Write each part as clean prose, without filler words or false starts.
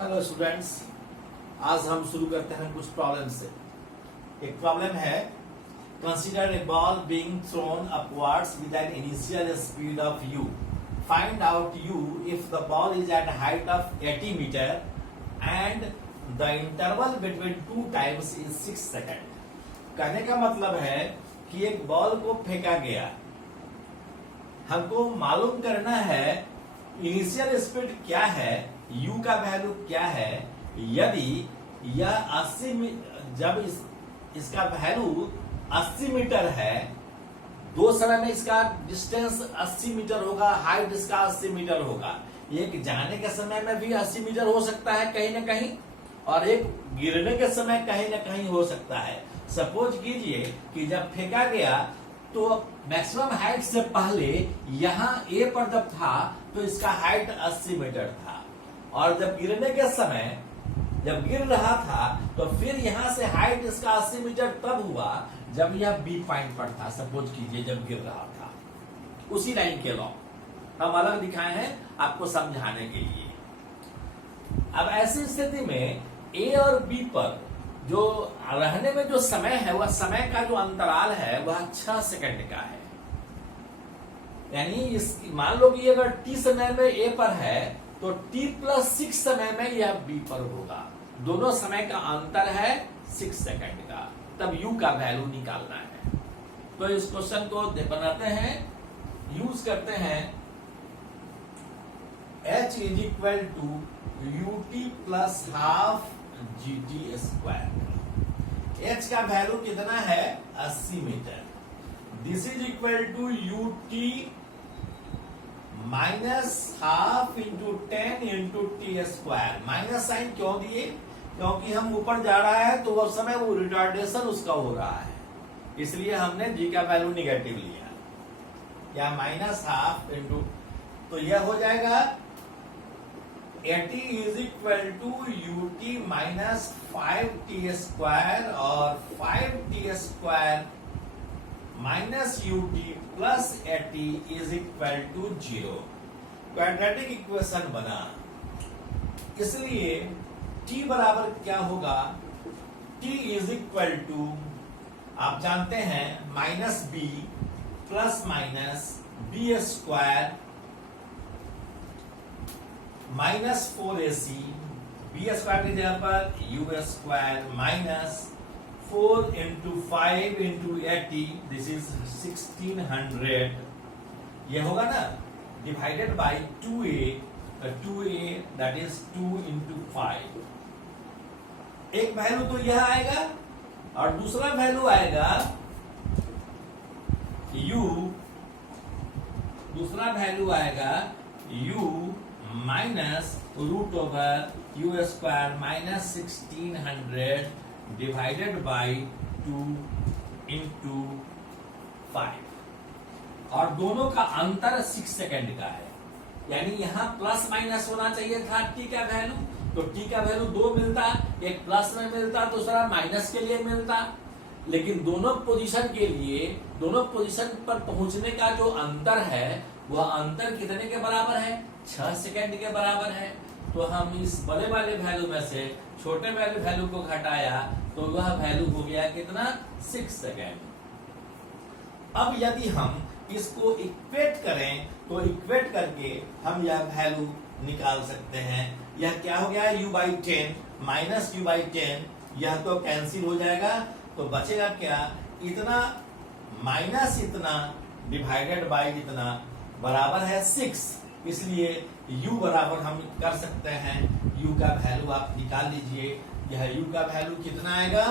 Hello students, आज हम शुरू करते हैं कुछ प्रॉब्लम से। एक प्रॉब्लम है, consider a ball being thrown upwards with an initial speed of u। Find out u if the ball is at height of 80 metre and the interval between two times is 6 second. कहने का मतलब है कि एक ball को फेंका गया, हमको मालूम करना है इनिशियल स्पीड क्या है, u का वैल्यू क्या है। यदि यह 80 जब इसका वैल्यू 80 मीटर है, दो समय में इसका डिस्टेंस 80 मीटर होगा, हाइट इसका 80 मीटर होगा। एक जाने के समय में भी 80 मीटर हो सकता है कहीं न कहीं, और एक गिरने के समय कहीं न कहीं हो सकता है। सपोज कीजिए कि जब फेंका गया तो मैक्सिमम हाइट से पहले यहाँ ए पर जब था तो इसका हाइट 80 मीटर था, और जब गिरने के समय जब गिर रहा था तो फिर यहाँ से हाइट इसका 80 मीटर तब हुआ जब यह बी पॉइंट पर था। सपोज कीजिए जब गिर रहा था, उसी लाइन के लॉ हम अलग दिखाए हैं आपको समझाने के लिए। अब ऐसी स्थिति में ए और बी पर जो रहने में जो समय है, वह समय का जो अंतराल है वह 6 सेकंड का है। यानी मान लो कि अगर टी समय में ए पर है तो t+6 समय में यह बी पर होगा। दोनों समय का अंतर है 6 सेकंड का, तब u का वैल्यू निकालना है। तो इस क्वेश्चन को बनाते हैं, यूज करते हैं h is equal to ut plus half gt²। h का वैल्यू कितना है 80 metre. This is equal to ut minus half into 10 into t²। Minus sign क्यों दिए? क्योंकि हम ऊपर जा रहा है तो उस समय वो रिटार्डेशन उसका हो रहा है, इसलिए हमने g का वैल्यू निगेटिव लिया, या माइनस हाफ इंटू, तो यह हो जाएगा 80 is equal to ut minus 5t² और 5t² minus ut plus 80 is equal to 0। Quadratic equation बना, इसलिए t बराबर क्या होगा, t इज इक्वल टू आप जानते हैं minus b plus minus b² minus 4ac, b² की जगह पर u² minus 4 into 5 into 80, this is 1600। यह होगा ना, divided by 2a, 2a that is 2 into 5। एक वैल्यू तो यह आएगा और दूसरा वैल्यू आएगा u, दूसरा वैल्यू आएगा u minus root over u² minus 1600 divided by 2 into 5, और दोनों का अंतर 6 सेकंड का है। यानी यहाँ प्लस माइनस होना चाहिए था t का वैल्यू, तो t का वैल्यू 2 मिलता, एक प्लस में मिलता दूसरा माइनस के लिए मिलता, लेकिन दोनों पोजीशन के लिए, दोनों पोजीशन पर पहुंचने का जो अंतर है वह अंतर कितने के बराबर है, 6 सेकंड के बराबर है। तो हम इस बड़े वाले वैल्यू में से छोटे वाले वैल्यू को घटाया तो वह वैल्यू हो गया कितना, 6 सेकंड। अब यदि हम इसको इक्वेट करें तो इक्वेट करके हम यह वैल्यू निकाल सकते हैं। यह क्या हो गया, u/10 माइनस u/10, यह तो कैंसिल हो जाएगा, तो बचेगा क्या, इतना माइनस इतना डिवाइडेड बाई इतना बराबर है 6। इसलिए u बराबर हम कर सकते हैं, u का वैल्यू आप निकाल लीजिए। यह u का वैल्यू कितना आएगा,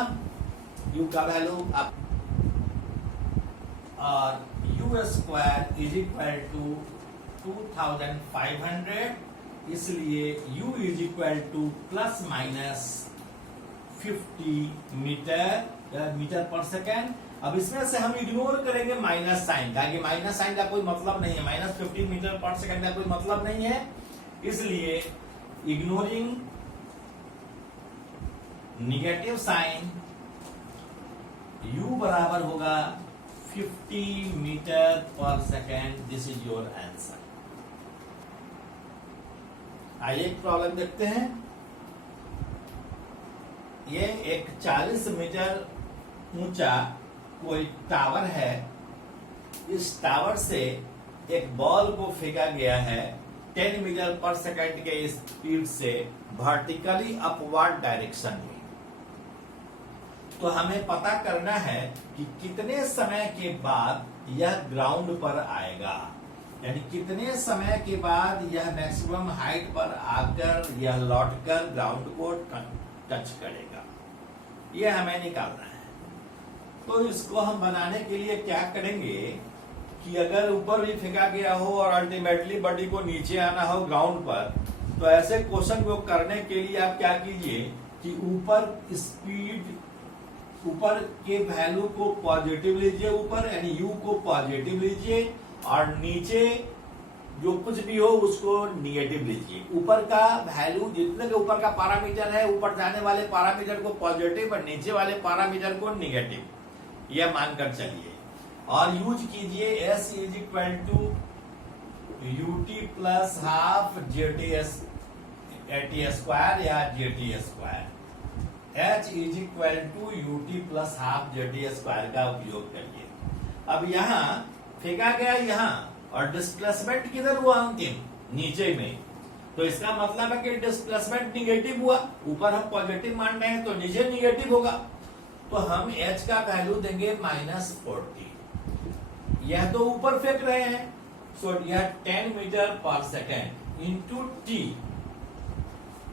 u का वैल्यू आप, और u² इज इक्वल टू 2500, इसलिए u is equal to plus minus 50 metre पर सेकेंड। अब इसमें से हम इग्नोर करेंगे माइनस साइन का, कि माइनस साइन का कोई मतलब नहीं है, माइनस 50 मीटर पर सेकेंड का कोई मतलब नहीं है, इसलिए इग्नोरिंग निगेटिव साइन u बराबर होगा 50 मीटर पर second. This is your answer. आइए एक प्रॉब्लम देखते हैं। ये एक 40 मीटर ऊंचा कोई टावर है। इस टावर से एक बॉल को फेंका गया है 10 मीटर पर सेकंड के स्पीड से वर्टिकली अपवर्ड डायरेक्शन में। तो हमें पता करना है कि कितने समय के बाद यह ग्राउंड पर आएगा, यानी कितने समय के बाद यह मैक्सिमम हाइट पर आकर यह लौटकर ग्राउंड को टच करेगा, यह हमें निकालना है। तो इसको हम बनाने के लिए क्या करेंगे कि अगर ऊपर भी फेंका गया हो और अल्टीमेटली बॉडी को नीचे आना हो ग्राउंड पर, तो ऐसे क्वेश्चन को करने के लिए आप क्या कीजिए कि ऊपर के वैल्यू को पॉजिटिव लीजिए, ऊपर यानी यू को पॉजिटिव लीजिए और नीचे जो कुछ भी हो उसको निगेटिव लीजिए। ऊपर का वैल्यू जितने के ऊपर का पैरामीटर है, ऊपर जाने वाले पैरामीटर को पॉजिटिव और नीचे वाले पैरामीटर को निगेटिव, यह मानकर चलिए और यूज कीजिए S is equal to UT plus half JT square या JT square. H is equal to UT plus half JT square का उपयोग करिए। अब यहाँ फेंका गया यहाँ और डिस्प्लेसमेंट किधर हुआ अंतिम नीचे में, तो इसका मतलब है कि डिस्प्लेसमेंट निगेटिव हुआ। ऊपर हम पॉजिटिव मान रहे हैं तो नीचे निगेटिव होगा, तो हम H का वैल्यू देंगे -40। यह तो ऊपर फेंक रहे हैं, सो यह 10 मीटर पर सेकेंड इंटू T।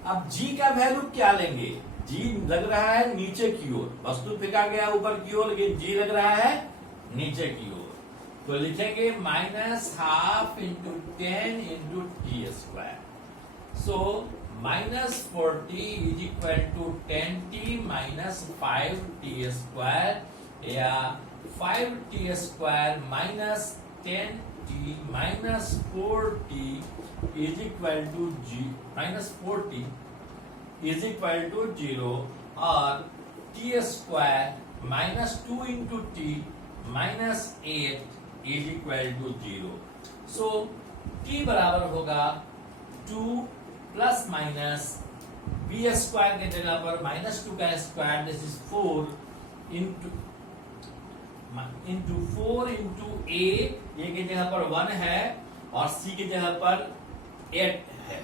अब G का वैल्यू क्या लेंगे? G लग रहा है नीचे की ओर, वस्तु फेंका गया ऊपर की ओर, लेकिन G लग रहा है नीचे की ओर, तो लिखेंगे -12 into 10 into T square. So -40 is equal to 10T minus 5T square या 5T square minus 10T minus 4T is equal to -40 is equal to 0 और T square -2 into T minus 8 is equal to 0। So T बराबर होगा 2 plus minus B square के जगह पर -2 का square, this is 4 into 4 into A, A की जगह पर 1 है और C की जगह पर 8 है,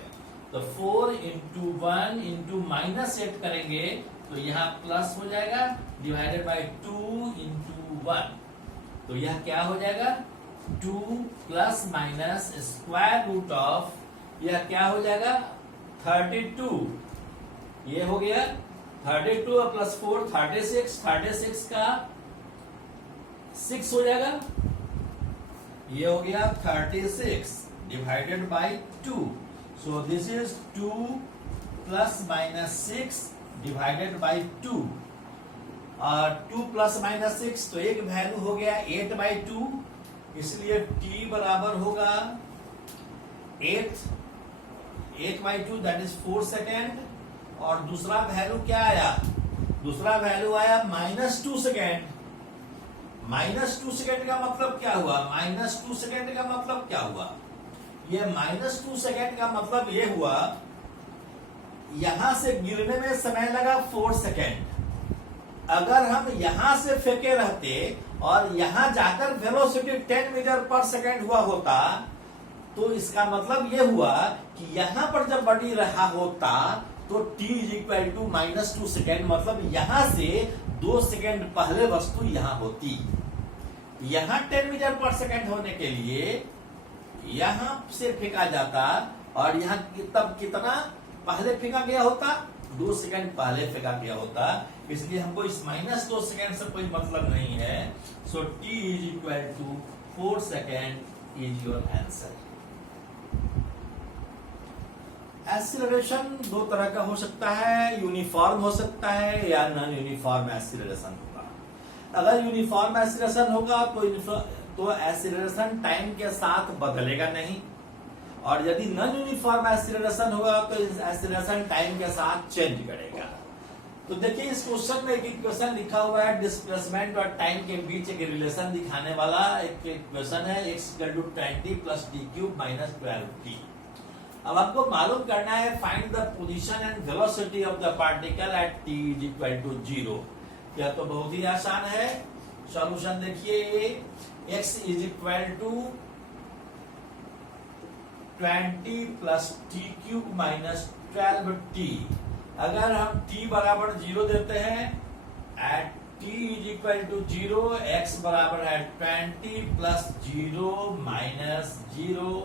तो 4 इंटू 1 इंटू -8 करेंगे तो यहाँ प्लस हो जाएगा डिवाइडेड बाय 2 इंटू 1, तो यह क्या हो जाएगा 2 plus minus square root of, यह क्या हो जाएगा 32। ये हो गया 32 और प्लस 4 36 का 6 हो जाएगा, ये हो गया 36 divided by 2, so this is 2 plus minus 6 divided by 2 और 2 प्लस माइनस 6, तो एक वैल्यू हो गया 8/2, इसलिए T बराबर होगा 8/2 दैट इज 4 सेकेंड। और दूसरा वैल्यू क्या आया? दूसरा वैल्यू आया -2 सेकेंड। -2 सेकेंड का मतलब क्या हुआ? -2 सेकेंड का मतलब क्या हुआ? ये -2 सेकेंड का मतलब ये हुआ यहां से गिरने में समय लगा 4 सेकेंड। अगर हम यहां से फेंके रहते और यहां जाकर वेलोसिटी 10 मीटर पर सेकेंड हुआ होता, तो इसका मतलब यह हुआ कि यहां पर जब बढ़ी रहा होता तो T is equal to -2 second, मतलब यहां से 2 सेकेंड पहले वस्तु यहां होती। यहां 10 मीटर पर सेकेंड होने के लिए यहां से फेंका जाता और यहां तब कितना पहले फेंका गया होता? 2 सेकेंड पहले फेंका गया होता, इसलिए हमको इस -2 सेकेंड से कोई मतलब नहीं है। So T is equal to 4 second is your answer. Acceleration दो तरह का हो सकता है, यूनिफॉर्म हो सकता है या नॉन यूनिफॉर्म एक्सीलरेशन होगा। अगर यूनिफॉर्म एक्सीलरेशन होगा तो एक्सीलरेशन टाइम के साथ बदलेगा नहीं, और यदि नॉन यूनिफॉर्म एक्सीलरेशन होगा तो एक्सीलरेशन टाइम के साथ चेंज करेगा। तो देखिए इस क्वेश्चन में एक इक्वेशन लिखा हुआ है, डिस्प्लेसमेंट और टाइम के बीच एक रिलेशन दिखाने वाला एक इक्वेशन है, x = 20 + t³ - 12t। अब आपको मालूम करना है find the position and velocity of the particle at t is equal to 0। यह तो बहुत ही आसान है। सॉल्यूशन देखिए, x is equal to 20 plus t cube minus 12t। अगर हम t बराबर 0 देते हैं, at t is equal to 0, x बराबर है 20 plus 0 minus 0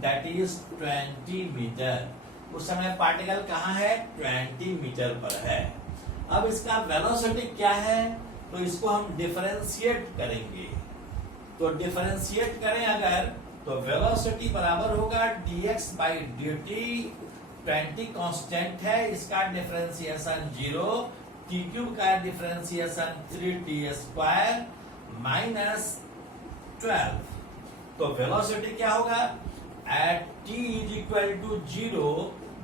that is 20 metre. उस समय पार्टिकल कहाँ है? 20 मीटर पर है। अब इसका वेलोसिटी क्या है? तो इसको हम डिफरेंशिएट करेंगे। तो डिफरेंशिएट करें अगर, तो वेलोसिटी बराबर होगा dx बाई dt। 20 कांस्टेंट है, इसका डिफरेंशिएशन 0, t क्यूब का डिफरेंशिएशन 3t स्क्वायर माइनस 12। तो वेलोसिटी क्या होगा? At t is equal to 0,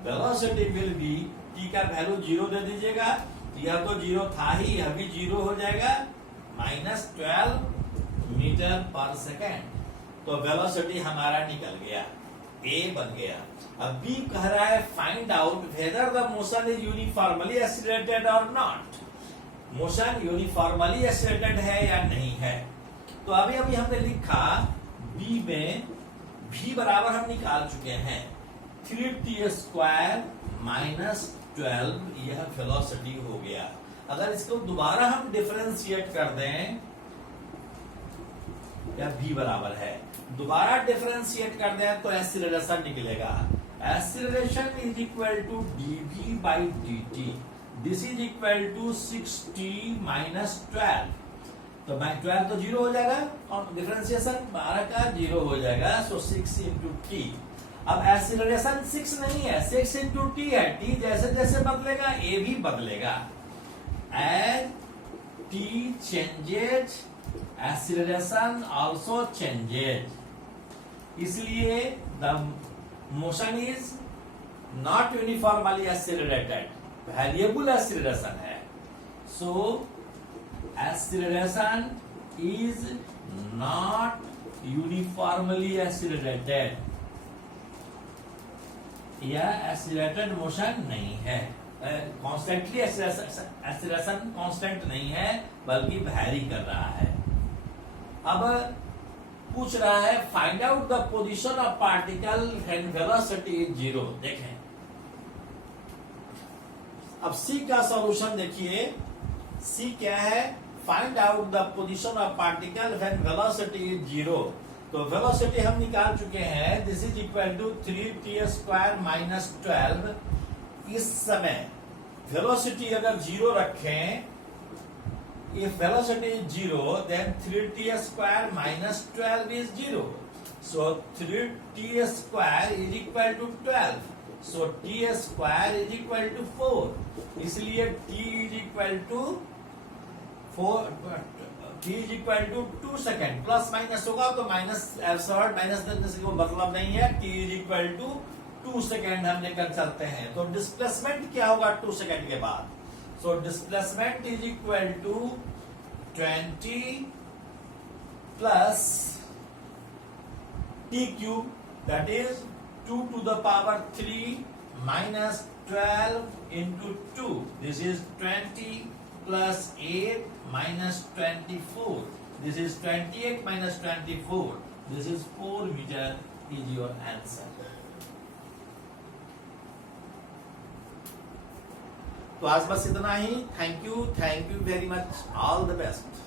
velocity will be, t का वैल्यू 0 दे दीजिएगा, यह तो 0 था ही, यह भी 0 हो जाएगा, माइनस 12 मीटर पर सेकेंड। तो वेलोसिटी हमारा निकल गया, a बन गया। अब b कह रहा है find out whether the motion is uniformly accelerated और नॉट। मोशन यूनिफॉर्मली एक्सीलरेटेड है या नहीं है। तो अभी हमने लिखा b में v बराबर हम निकाल चुके हैं 3t स्क्वायर माइनस 12, यह वेलोसिटी हो गया। अगर इसको दोबारा हम डिफरेंशिएट कर दें, या v बराबर है, दोबारा डिफरेंशिएट कर दें तो एक्सीलरेशन निकलेगा। Acceleration is equal to dv by dt, this is equal to 6t minus 12। तो 12 तो 0 हो जाएगा और डिफरेंशिएशन 12 का 0 हो जाएगा, सो 6 इंटू टी। अब एक्सीलरेशन 6 नहीं है, 6 इंटू टी है। टी जैसे जैसे बदलेगा ए भी बदलेगा। As t changes acceleration also changes. इसलिए the motion is not uniformly accelerated, variable acceleration है। So acceleration is not uniformly accelerated, यह एक्सीलरेटेड मोशन नहीं है। कॉन्स्टेंटली एक्सीलरेशन कांस्टेंट नहीं है, बल्कि वैरी कर रहा है। अब पूछ रहा है find out the position of particle when velocity is 0। देखें, अब सी का सॉल्यूशन देखिए। सी क्या है? Find out the position of particle when velocity is 0। तो वेलोसिटी हम निकाल चुके हैं, this is equal to 3t square minus 12। इस समय वेलोसिटी अगर 0 रखें, if velocity is 0 then 3t square minus 12 is 0। So 3t square is equal to 12, so t square is equal to 4। इसलिए t is equal to 2 second. Plus minus होगा तो minus एब्सॉर्ड, minus देने से कोई मतलब नहीं है। t is equal to 2 second हम लेकर चलते हैं। तो डिस्प्लेसमेंट क्या होगा 2 सेकेंड के बाद? So displacement is equal to 20 plus t cube, that is 2 to the power 3 minus 12 into 2. This is 20 plus 8 minus 24. This is 28 minus 24. This is 4 meter is your answer. तो आज बस इतना ही। Thank you very much, all the best.